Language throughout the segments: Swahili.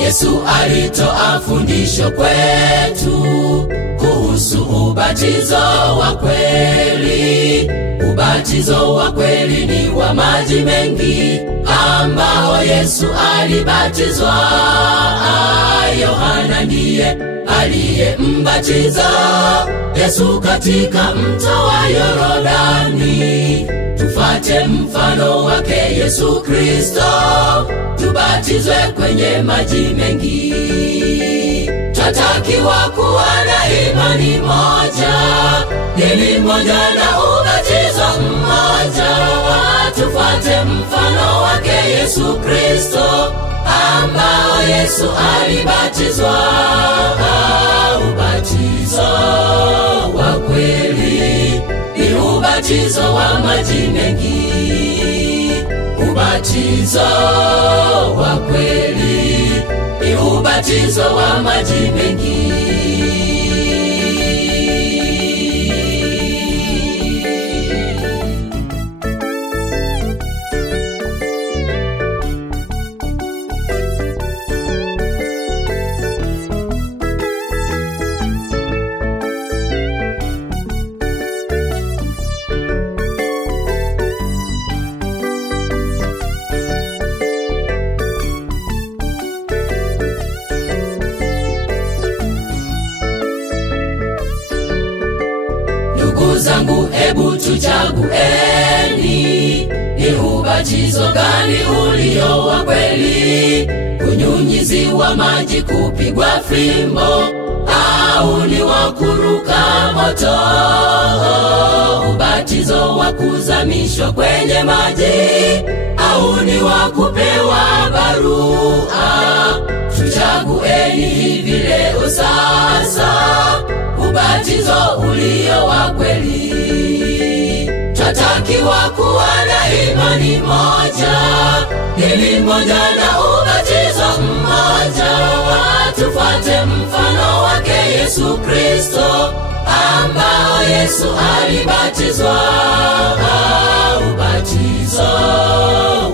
Yesu alitoa fundisho kwetu kuhusu ubatizo wa kweli. Ubatizo wa kweli ni wa maji mengi ambao Yesu alibatizwa. Yohana ndiye aliyembatiza Yesu katika mto wa Yordani. Tufate mfano wake Yesu Kristo, tubatizwe kwenye maji mengi. Twatakiwa kuwa na imani moja, dini moja na ubatizo mmoja. Tufate mfano wake Yesu Kristo ambao Yesu alibatizwa. Ubatizo wa kweli ni ubatizo wa maji mengi. Ubatizo wa kweli ni ubatizo wa maji mengi. Ndugu zangu, hebu tuchagueni, ni ubatizo gani ulio wa kweli? Kunyunyiziwa maji, kupigwa fimbo, au ni wa kuruka moto? Ubatizo wa kuzamishwa kwenye maji, au ni wa kupewa barua? Tuchagueni hivi leo sasa ubatizo ulio wa kweli. Twatakiwa kuwa na imani moja, dini moja na ubatizo mmoja. Tufate mfano wake Yesu Kristo ambao Yesu alibatizwa. Ubatizo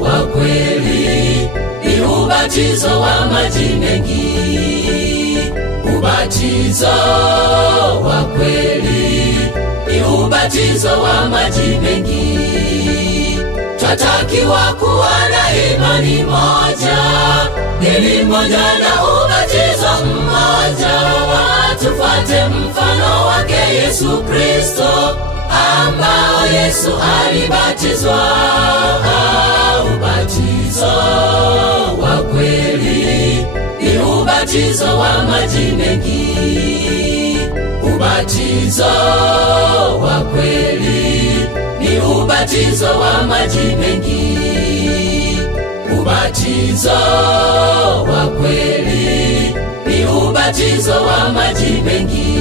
wa kweli ni ubatizo wa maji mengi. Ubatizo wa kweli ni ubatizo wa maji mengi. Twatakiwa kuwa na imani moja, dini moja na ubatizo mmoja. Tufate mfano wake Yesu Kristo ambao Yesu alibatizwa. Ubatizo wa kweli ni ubatizo wa maji mengi. Ubatizo wa kweli ni ubatizo wa maji mengi. Ubatizo wa kweli ni ubatizo wa maji mengi.